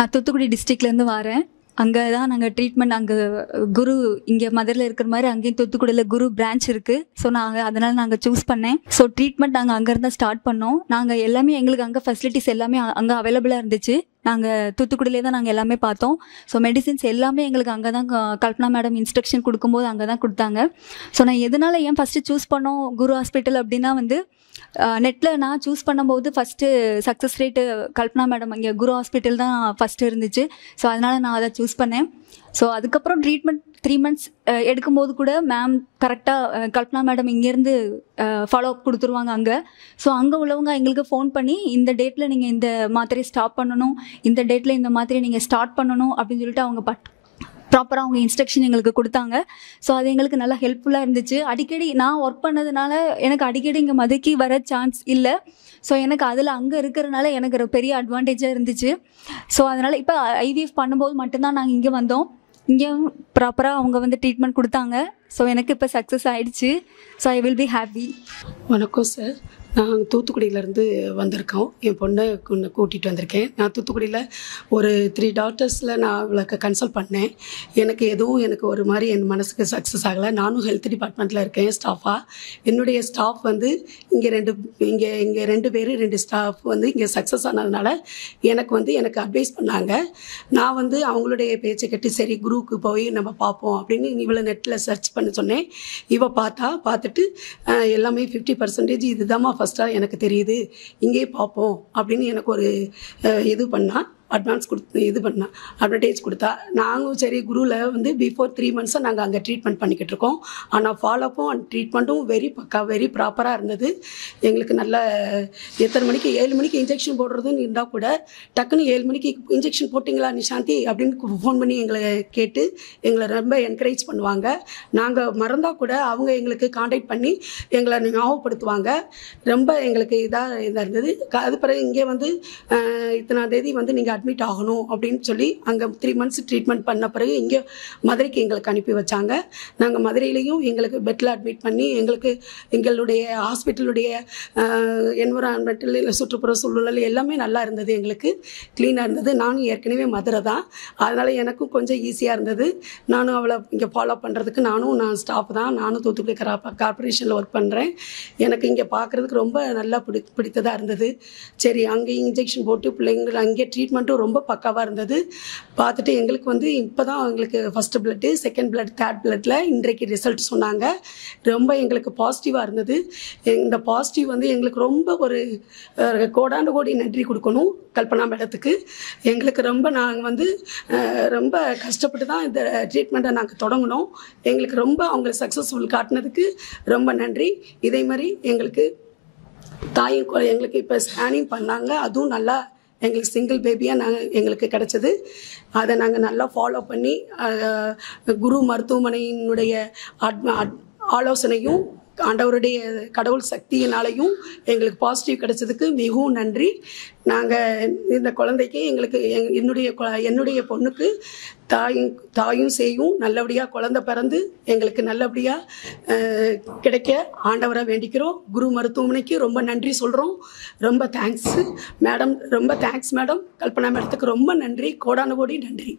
நான் தூத்துக்குடி டிஸ்ட்ரிக்ட்லேருந்து வரேன். அங்கே தான் நாங்கள் ட்ரீட்மெண்ட் அங்கே குரு இங்கே மதுரையில் இருக்கிற மாதிரி அங்கேயும் தூத்துக்குடியில் குரு பிரான்ச் இருக்குது. ஸோ அதனால் நாங்கள் சூஸ் பண்ணேன். ஸோ ட்ரீட்மெண்ட் நாங்கள் அங்கேருந்து ஸ்டார்ட் பண்ணோம். நாங்கள் எல்லாமே எங்களுக்கு அங்கே ஃபெசிலிட்டிஸ் எல்லாமே அங்கே அவைலபிளாக இருந்துச்சு. நாங்கள் தூத்துக்குடியிலே தான் நாங்கள் எல்லாமே பார்த்தோம். ஸோ மெடிசின்ஸ் எல்லாமே எங்களுக்கு அங்கே தான் கல்பனா மேடம் இன்ஸ்ட்ரக்ஷன் கொடுக்கும்போது அங்கே தான் கொடுத்தாங்க. ஸோ நான் எதனால் ஏன் ஃபஸ்ட்டு சூஸ் பண்ணோம் குரு ஹாஸ்பிட்டல் அப்படின்னா நெட்டில் நான் சூஸ் பண்ணும்போது first success rate Kalpana madam அங்கே குரு ஹாஸ்பிட்டல் தான் ஃபஸ்ட்டு இருந்துச்சு. ஸோ அதனால் நான் அதை சூஸ் பண்ணேன். ஸோ அதுக்கப்புறம் ட்ரீட்மெண்ட் 3 months எடுக்கும்போது கூட மேம் கரெக்டாக கல்பனா மேடம் இங்கேருந்து ஃபாலோ அப் கொடுத்துருவாங்க அங்கே. ஸோ அங்கே உள்ளவங்க எங்களுக்கு ஃபோன் பண்ணி இந்த டேட்டில் நீங்கள் இந்த மாத்திரையை ஸ்டாப் பண்ணணும், இந்த டேட்டில் இந்த மாத்திரையை நீங்கள் ஸ்டார்ட் பண்ணணும் அப்படின்னு சொல்லிட்டு அவங்க ப்ராப்பராக அவங்க இன்ஸ்ட்ரக்ஷன் எங்களுக்கு கொடுத்தாங்க. ஸோ அது எங்களுக்கு நல்லா ஹெல்ப்ஃபுல்லாக இருந்துச்சு. அடிக்கடி நான் ஒர்க் பண்ணதுனால எனக்கு அடிக்கடி இங்கே மதுரைக்கு வர சான்ஸ் இல்லை. ஸோ எனக்கு அதில் அங்கே இருக்கிறனால எனக்கு ஒரு பெரிய அட்வான்டேஜாக இருந்துச்சு. ஸோ அதனால் இப்போ ஐவிஎஃப் பண்ணும்போது மட்டும்தான் நாங்கள் இங்கே வந்தோம். இங்கேயும் ப்ராப்பராக அவங்க ட்ரீட்மெண்ட் கொடுத்தாங்க. ஸோ எனக்கு இப்போ சக்ஸஸ் ஆகிடுச்சு. So I will be happy. வணக்கம் சார். நான் தூத்துக்குடியிலேருந்து வந்திருக்கோம். என் பொண்ணை கூட்டிகிட்டு வந்திருக்கேன். நான் தூத்துக்குடியில் ஒரு 3 டாக்டர்ஸில் நான் அவளுக்கு கன்சல்ட் பண்ணேன். எனக்கு ஒரு மாதிரி என் மனசுக்கு சக்ஸஸ் ஆகலை. நானும் ஹெல்த் டிபார்ட்மெண்ட்டில் இருக்கேன் ஸ்டாஃபாக. என்னுடைய ஸ்டாஃப் இங்கே ரெண்டு பேர் 2 ஸ்டாஃப் இங்கே சக்ஸஸ் ஆனதுனால எனக்கு அட்வைஸ் பண்ணாங்க. நான் அவங்களுடைய பேச்சை கேட்டு சரி குரூப்புக்கு போய் நம்ம பார்ப்போம் அப்படின்னு இவளை நெட்டில் சர்ச் பண்ண சொன்னேன். பார்த்துட்டு எல்லாமே 50% இதுதாம்மா ஃபஸ்ட்டாக எனக்கு தெரியுது, இங்கேயே பார்ப்போம் அப்படின்னு எனக்கு ஒரு அட்வர்டைஸ் கொடுத்தா. நாங்களும் சரி குருவில் பிஃபோர் 3 months நாங்கள் அங்கே ட்ரீட்மெண்ட் பண்ணிக்கிட்டு இருக்கோம். ஆனால் ஃபாலோப்பும் அண்ட் ட்ரீட்மெண்ட்டும் வெரி ப்ராப்பராக இருந்தது. எங்களுக்கு நல்ல எத்தனை மணிக்கு 7 மணிக்கு இன்ஜெக்ஷன் போடுறதுன்னு இருந்தால் கூட டக்குன்னு 7 மணிக்கு இன்ஜெக்ஷன் போட்டிங்களா நிஷாந்தி அப்படின்னு ஃபோன் பண்ணி எங்களை கேட்டு எங்களை ரொம்ப என்கரேஜ் பண்ணுவாங்க. நாங்கள் மறந்தால் கூட அவங்க எங்களுக்கு காண்டாக்ட் பண்ணி எங்களை ஞாபகப்படுத்துவாங்க. ரொம்ப எங்களுக்கு இதாக இருந்தது. அது பிறகு இங்கே இத்தனாம் தேதி நீங்கள் அட்மிட் ஆகணும் அப்படின்னு சொல்லி அங்கே 3 months ட்ரீட்மெண்ட் பண்ண பிறகு இங்கே மதுரைக்கு எங்களுக்கு அனுப்பி வச்சாங்க. நாங்கள் மதுரையிலையும் எங்களுக்கு பெட்டில் அட்மிட் பண்ணி எங்களுடைய ஹாஸ்பிட்டலுடைய என்விரான்மெண்டல் சுற்றுப்புற சூழல் எல்லாமே நல்லா இருந்தது. எங்களுக்கு க்ளீனாக இருந்தது. நானும் ஏற்கனவே மதுரை தான், அதனால் எனக்கும் கொஞ்சம் ஈஸியாக இருந்தது. நானும் அவளை இங்கே ஃபாலோ பண்ணுறதுக்கு நான் ஸ்டாஃப் தான். நானும் தூத்துக்குடி கார்பரேஷனில் ஒர்க் பண்ணுறேன். எனக்கு இங்கே பார்க்குறதுக்கு ரொம்ப நல்லா பிடித்ததாக இருந்தது. சரி அங்கே இன்ஜெக்ஷன் போட்டு பிள்ளைங்களை அங்கே ட்ரீட்மெண்ட்டும் ரொம்ப பக்காவாக இருந்தது. பார்த்துட்டு எங்களுக்கு இப்போ தான் எங்களுக்கு first blood, second blood, third பிளட்டில் இன்றைக்கு ரிசல்ட் சொன்னாங்க. ரொம்ப எங்களுக்கு பாசிட்டிவாக இருந்தது. இந்த பாசிட்டிவ் எங்களுக்கு ரொம்ப ஒரு கோடாண்டு கோடி நன்றி கொடுக்கணும் கல்பனா மேடத்துக்கு. எங்களுக்கு நாங்கள் ரொம்ப கஷ்டப்பட்டு தான் இந்த ட்ரீட்மெண்ட்டை நாங்கள் தொடங்கினோம். எங்களுக்கு ரொம்ப அவங்க சக்ஸஸ்ஃபுல் காட்டினதுக்கு ரொம்ப நன்றி. இதே மாதிரி எங்களுக்கு எங்களுக்கு இப்போ ஸ்கேனிங் பண்ணாங்க. அதுவும் நல்லா எங்களுக்கு சிங்கிள் பேபியாக எங்களுக்கு கிடச்சிது. அதை நாங்கள் நல்லா ஃபாலோ பண்ணி குரு மருத்துவமனையினுடைய ஆலோசனையும் ஆண்டவருடைய கடவுள் சக்தியினாலையும் எங்களுக்கு பாசிட்டிவ் கிடைச்சதுக்கு மிகவும் நன்றி. நாங்கள் இந்த குழந்தைக்கு என்னுடைய பொண்ணுக்கு தாயும் சேயும் நல்லபடியாக குழந்தை பிறந்து எங்களுக்கு நல்லபடியாக கிடைக்க ஆண்டவரை வேண்டிக்கிறோம். குரு மருத்துவமனைக்கு ரொம்ப நன்றி சொல்கிறோம். ரொம்ப தேங்க்ஸ் மேடம். ரொம்ப தேங்க்ஸ் மேடம். கல்பனா மேடத்துக்கு ரொம்ப நன்றி. கோடான கோடி நன்றி.